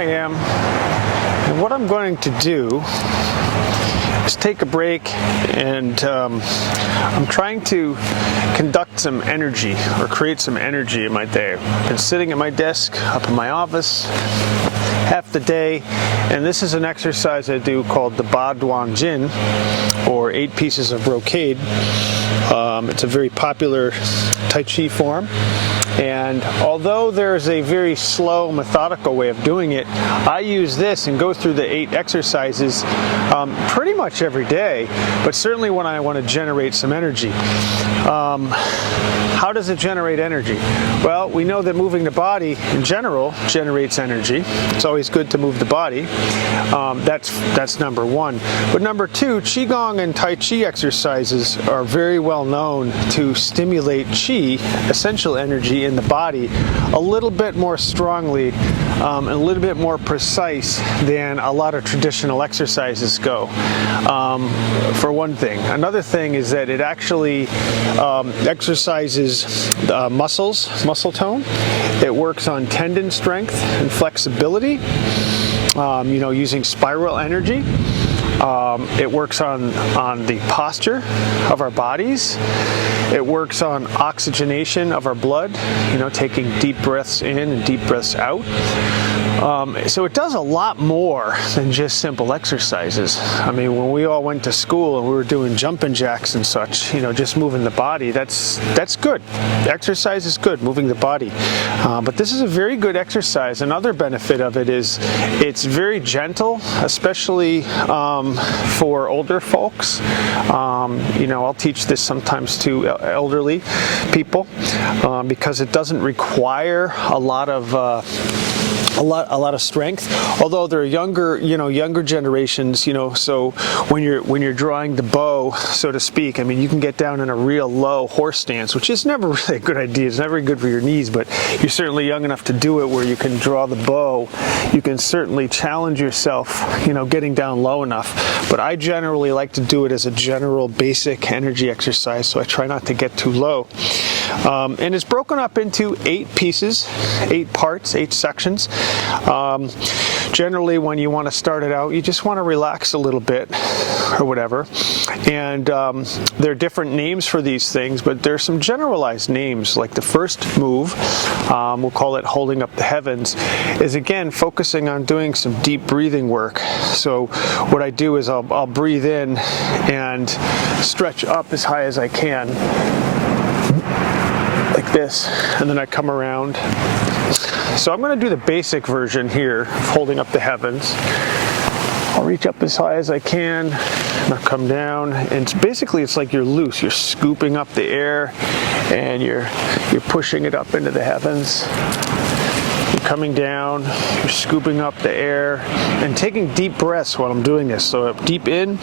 I am, and what I'm going to do is take a break, and I'm trying to conduct some energy or create some energy in my day. I've been sitting at my desk up in my office half the day, and this is an exercise I do called the Baduanjin, or 8 Pieces of Brocade. It's a very popular Tai Chi form, and although there's a very slow, methodical way of doing it, I use this and go through the 8 exercises pretty much every day, but certainly when I want to generate some energy. How does it generate energy? Well, we know that moving the body in general generates energy. It's always good to move the body. That's number one. But number two, Qigong and Tai Chi exercises are very well known to stimulate Qi, essential energy, in the body a little bit more strongly and a little bit more precise than a lot of traditional exercises go, for one thing. Another thing is that it actually exercises muscle tone. It works on tendon strength and flexibility, using spiral energy. It works on the posture of our bodies. It works on oxygenation of our blood, taking deep breaths in and deep breaths out. So it does a lot more than just simple exercises. I mean, when we all went to school and we were doing jumping jacks and such, just moving the body, that's good. Exercise is good, moving the body. But this is a very good exercise. Another benefit of it is it's very gentle, especially for older folks. I'll teach this sometimes to elderly people because it doesn't require a lot of strength, although there are younger generations, so when you're drawing the bow, so to speak, I mean, you can get down in a real low horse stance, which is never really a good idea. It's never good for your knees, but you're certainly young enough to do it where you can draw the bow. You can certainly challenge yourself, getting down low enough. But I generally like to do it as a general basic energy exercise, so I try not to get too low. And it's broken up into 8 pieces, 8 parts, 8 sections. Generally, when you want to start it out, you just want to relax a little bit or whatever. And there are different names for these things, but there's some generalized names. Like the first move, we'll call it holding up the heavens, is again focusing on doing some deep breathing work. So what I do is I'll breathe in and stretch up as high as I can, like this, and then I come around. So I'm going to do the basic version here of holding up the heavens. I'll reach up as high as I can, and I'll come down, and it's like you're loose. You're scooping up the air, and you're pushing it up into the heavens. You're coming down, you're scooping up the air, and taking deep breaths while I'm doing this. So deep in,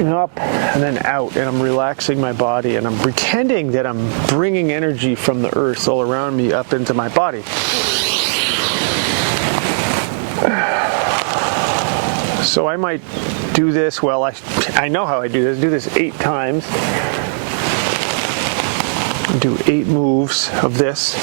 up and then out, and I'm relaxing my body, and I'm pretending that I'm bringing energy from the earth all around me up into my body. So I might do this, well, I know how I do this. Do this 8 times. Do 8 moves of this.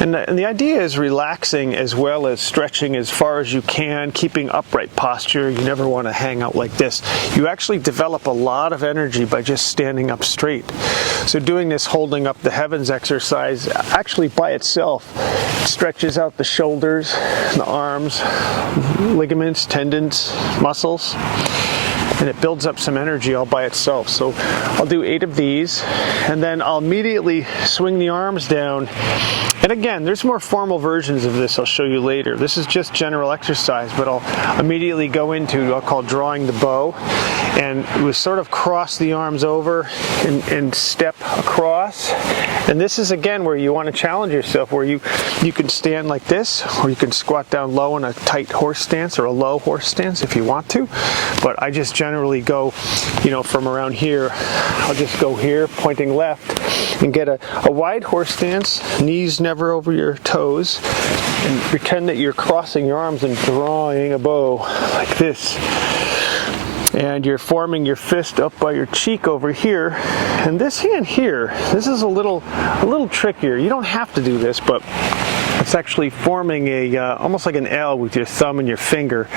And the idea is relaxing as well as stretching as far as you can, keeping upright posture. You never want to hang out like this. You actually develop a lot of energy by just standing up straight. So doing this holding up the heavens exercise, actually by itself, stretches out the shoulders, the arms, ligaments, tendons, muscles, and it builds up some energy all by itself. So I'll do 8 of these, and then I'll immediately swing the arms down. And again, there's more formal versions of this I'll show you later. This is just general exercise, but I'll immediately go into, I'll call drawing the bow, and we sort of cross the arms over and step across. And this is again where you want to challenge yourself, where you can stand like this, or you can squat down low in a tight horse stance or a low horse stance if you want to. But I just generally go, from around here, I'll just go here, pointing left, and get a wide horse stance, knees never over your toes, and pretend that you're crossing your arms and drawing a bow like this. and you're forming your fist up by your cheek over here. And this hand here, this is a little trickier. You don't have to do this, but it's actually forming a almost like an L with your thumb and your finger.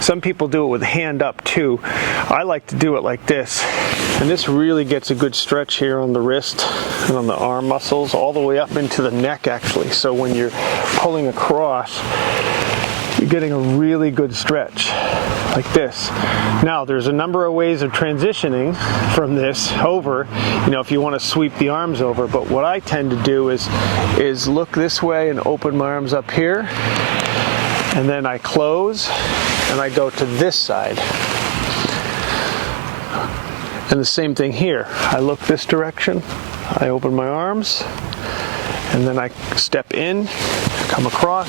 Some people do it with hand up too. I like to do it like this, and this really gets a good stretch here on the wrist and on the arm muscles, all the way up into the neck actually. So when you're pulling across, you're getting a really good stretch like this. Now there's a number of ways of transitioning from this over, you know, if you want to sweep the arms over, but what I tend to do is look this way and open my arms up here, and then I close and I go to this side. And the same thing here. I look this direction, I open my arms, and then I step in, come across,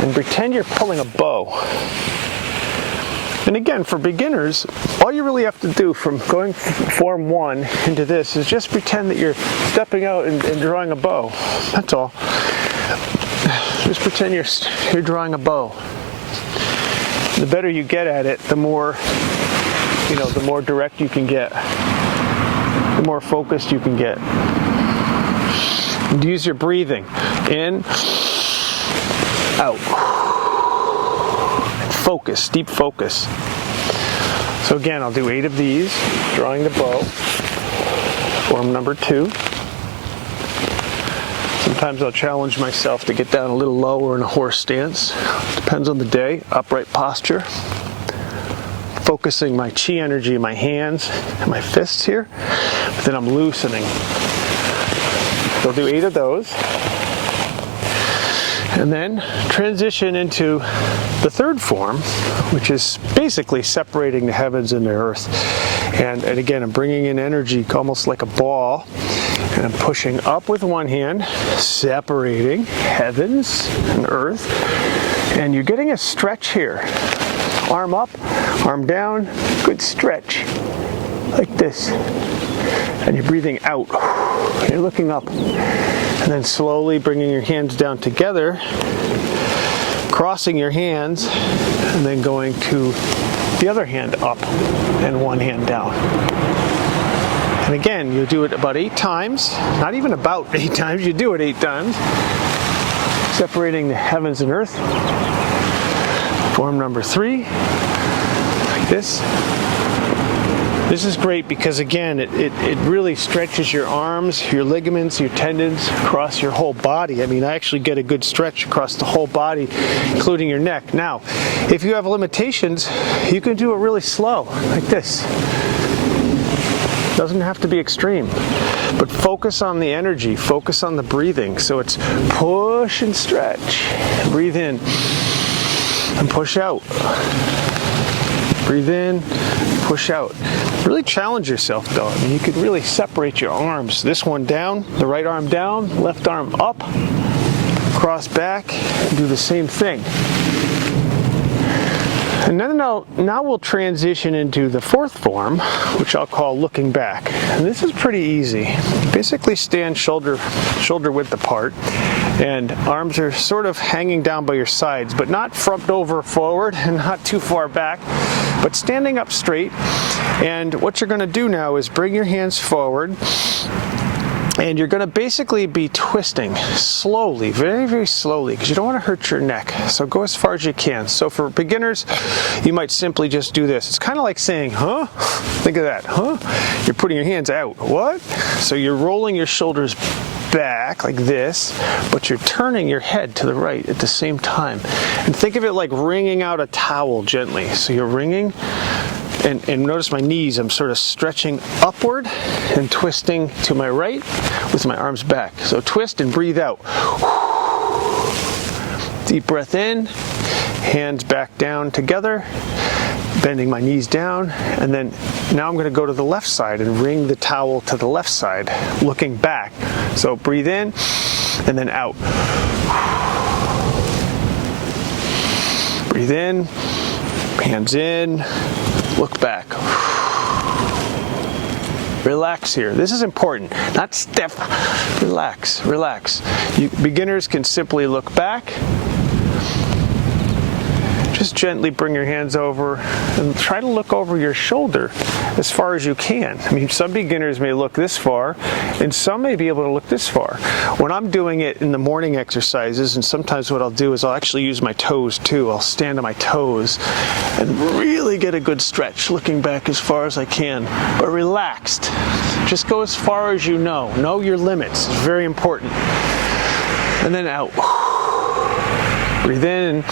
and pretend you're pulling a bow. And again, for beginners, all you really have to do from going form 1 into this is just pretend that you're stepping out and drawing a bow. That's all. Just pretend you're drawing a bow. The better you get at it, the more, you know, the more direct you can get, the more focused you can get. And use your breathing in, out. Focus, deep focus. So again, I'll do 8 of these, drawing the bow, form number 2. Sometimes I'll challenge myself to get down a little lower in a horse stance. Depends on the day. Upright posture. Focusing my chi energy in my hands and my fists here, but then I'm loosening. So I'll do 8 of those. And then transition into the third form, which is basically separating the heavens and the earth. And again, I'm bringing in energy almost like a ball, and I'm pushing up with one hand, separating heavens and earth. And you're getting a stretch here. Arm up, arm down, good stretch, like this. And you're breathing out. You're looking up. And then slowly bringing your hands down together, crossing your hands, and then going to the other hand up and one hand down. And again, you do it about 8 times, not even about 8 times, you do it 8 times, separating the heavens and earth. Form number 3, like this. This is great because again, it really stretches your arms, your ligaments, your tendons across your whole body. I mean, I actually get a good stretch across the whole body, including your neck. Now, if you have limitations, you can do it really slow, like this. Doesn't have to be extreme, but focus on the energy, focus on the breathing. So it's push and stretch, breathe in and push out. Breathe in, push out. Really challenge yourself though. I mean, you could really separate your arms. This one down, the right arm down, left arm up, cross back, and do the same thing. And then now we'll transition into the fourth form, which I'll call looking back. And this is pretty easy. Basically stand shoulder width apart, and arms are sort of hanging down by your sides, but not front over forward and not too far back, but standing up straight. And what you're going to do now is bring your hands forward, and you're going to basically be twisting slowly, very, very slowly, because you don't want to hurt your neck. So go as far as you can. So for beginners, you might simply just do this. It's kind of like saying, huh? Think of that, huh? You're putting your hands out. What? So you're rolling your shoulders back like this, but you're turning your head to the right at the same time. And think of it like wringing out a towel gently. So you're wringing, and notice my knees, I'm sort of stretching upward and twisting to my right with my arms back. So twist and breathe out. Deep breath in, hands back down together, bending my knees down, and then now I'm going to go to the left side and wring the towel to the left side, looking back. So breathe in and then out. Breathe in, hands in, look back. Relax here. This is important. Not stiff. Relax, relax. Beginners can simply look back. just gently bring your hands over and try to look over your shoulder as far as you can. I mean, some beginners may look this far, and some may be able to look this far. When I'm doing it in the morning exercises, and sometimes what I'll do is I'll actually use my toes too. I'll stand on my toes and really get a good stretch, looking back as far as I can, but relaxed. Just go as far as you know. Know your limits. It's very important. And then out. Breathe in.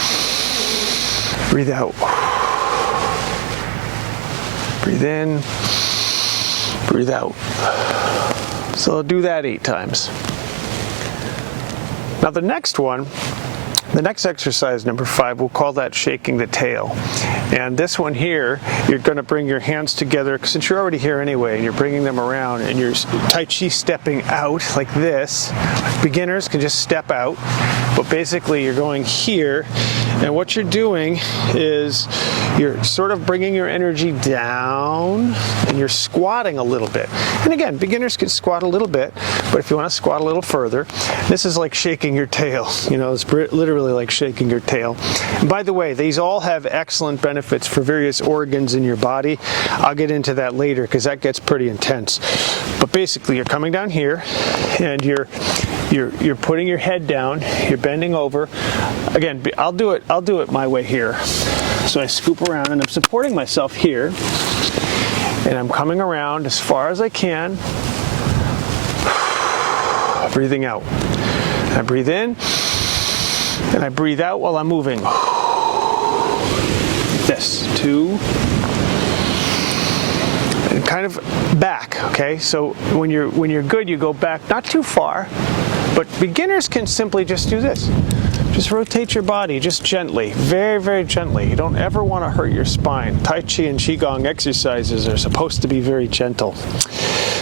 Breathe out. Breathe in. Breathe out. So I'll do that 8 times. Now the next one, the next exercise, number 5, we'll call that shaking the tail. And this one here, you're going to bring your hands together, since you're already here anyway, and you're bringing them around, and you're Tai Chi stepping out like this. Beginners can just step out, but basically you're going here, and what you're doing is you're sort of bringing your energy down, and you're squatting a little bit. And again, beginners can squat a little bit, but if you want to squat a little further, this is like shaking your tail. You know, it's literally like shaking your tail. And by the way, these all have excellent benefits for various organs in your body. I'll get into that later because that gets pretty intense. But basically, you're coming down here, and you're putting your head down. You're bending over. Again, I'll do it my way here. So I scoop around, and I'm supporting myself here, and I'm coming around as far as I can. Breathing out. I breathe in, and I breathe out while I'm moving. This, 2, and kind of back, okay? So when you're good, you go back, not too far, but beginners can simply just do this. Just rotate your body, just gently, very, very gently. You don't ever want to hurt your spine. Tai Chi and Qigong exercises are supposed to be very gentle.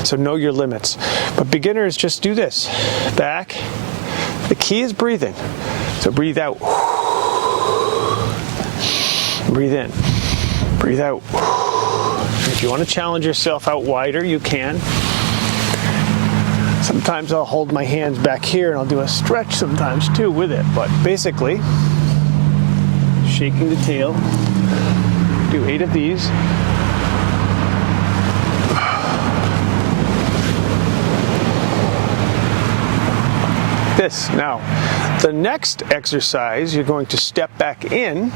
So know your limits. But beginners just do this. Back. The key is breathing. So breathe out. Breathe in. Breathe out. If you want to challenge yourself out wider, you can. Sometimes I'll hold my hands back here and I'll do a stretch sometimes too with it. But basically, shaking the tail. Do 8 of these. This. Now, the next exercise, you're going to step back in,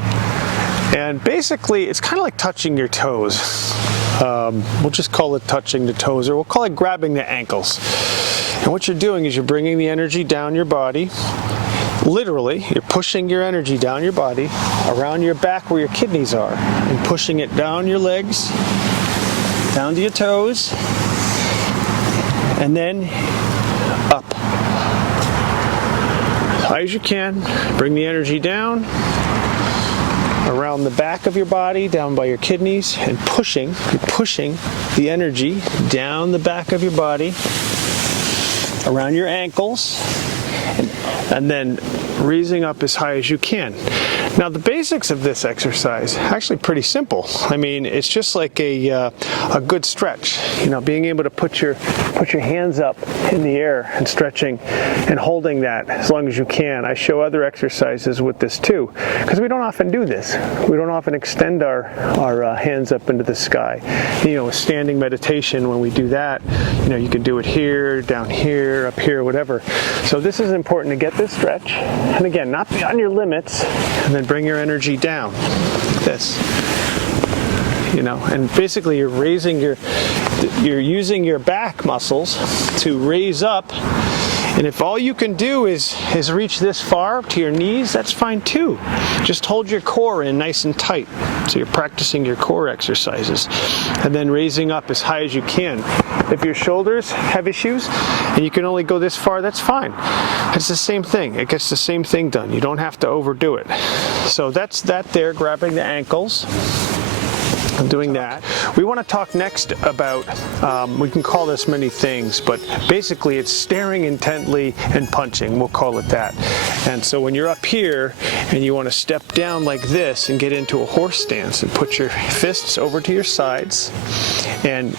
and basically it's kind of like touching your toes. We'll just call it touching the toes, or we'll call it grabbing the ankles. And what you're doing is you're bringing the energy down your body. Literally, you're pushing your energy down your body, around your back where your kidneys are, and pushing it down your legs, down to your toes, and then up. As high as you can, bring the energy down, around the back of your body, down by your kidneys, and pushing the energy down the back of your body, around your ankles, and then raising up as high as you can. Now the basics of this exercise actually pretty simple. I mean, it's just like a good stretch. You know, being able to put your hands up in the air and stretching and holding that as long as you can. I show other exercises with this too, because we don't often do this. We don't often extend our hands up into the sky. You know, standing meditation, when we do that, you know, you can do it here, down here, up here, whatever. So this is important to get this stretch, and again, not beyond your limits, and then bring your energy down like this. You know, and basically you're using your back muscles to raise up. And if all you can do is reach this far up to your knees, that's fine too. Just hold your core in nice and tight. So you're practicing your core exercises. And then raising up as high as you can. If your shoulders have issues and you can only go this far, that's fine. It's the same thing. It gets the same thing done. You don't have to overdo it. So that's that there, grabbing the ankles. doing that. We want to talk next about, we can call this many things, but basically it's staring intently and punching. We'll call it that. And so when you're up here and you want to step down like this and get into a horse stance and put your fists over to your sides and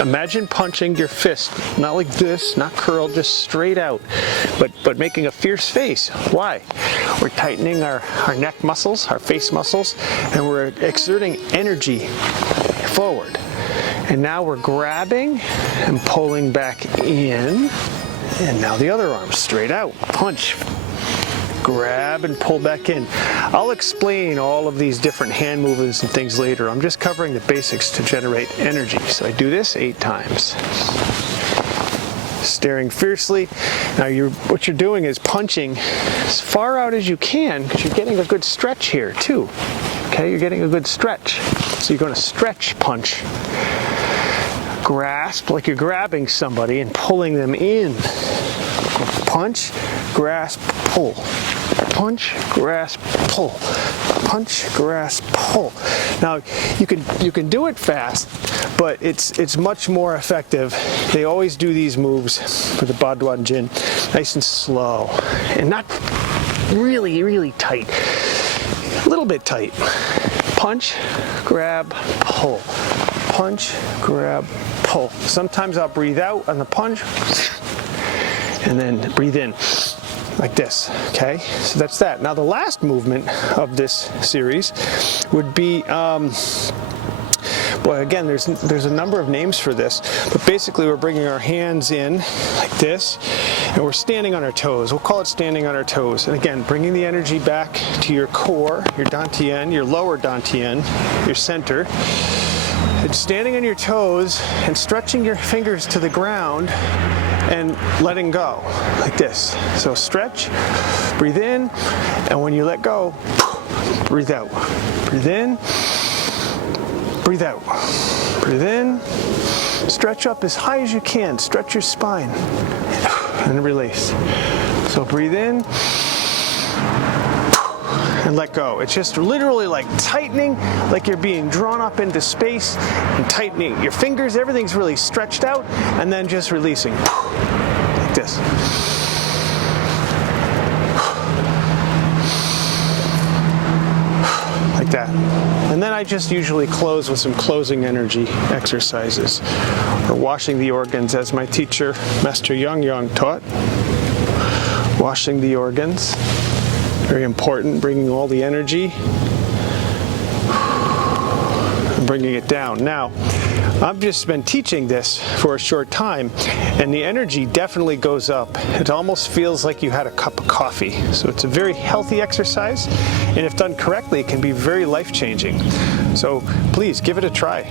imagine punching your fist, not like this, not curled, just straight out, but making a fierce face. Why? We're tightening our neck muscles, our face muscles, and we're exerting energy forward. And now we're grabbing and pulling back in. And now the other arm, straight out, punch, grab and pull back in. I'll explain all of these different hand movements and things later. I'm just covering the basics to generate energy. So I do this 8 times. Staring fiercely. Now what you're doing is punching as far out as you can because you're getting a good stretch here too. Okay, you're getting a good stretch. So you're going to stretch punch. Grasp like you're grabbing somebody and pulling them in. Punch, grasp, pull. Punch, grasp, pull. Punch, grasp, pull. Now you can do it fast, but it's much more effective. They always do these moves for the Baduanjin nice and slow and not really, really tight. A little bit tight. Punch, grab, pull. Punch, grab, pull. Sometimes I'll breathe out on the punch and then breathe in like this. Okay, so that's that. Now the last movement of this series would be well, again, there's a number of names for this, but basically we're bringing our hands in like this, and we're standing on our toes. We'll call it standing on our toes. And again, bringing the energy back to your core, your dantian, your lower dantian, your center. And standing on your toes and stretching your fingers to the ground and letting go, like this. So stretch, breathe in, and when you let go, breathe out. Breathe in, breathe out. Breathe in, stretch up as high as you can, stretch your spine, and release. So breathe in, and let go. It's just literally like tightening, like you're being drawn up into space and tightening your fingers, everything's really stretched out, and then just releasing like this. Like that. And then I just usually close with some closing energy exercises or washing the organs, as my teacher, Master Yang taught. Washing the organs. Very important, bringing all the energy and bringing it down. Now, I've just been teaching this for a short time, and the energy definitely goes up. It almost feels like you had a cup of coffee. So it's a very healthy exercise, and if done correctly, it can be very life-changing. So please give it a try.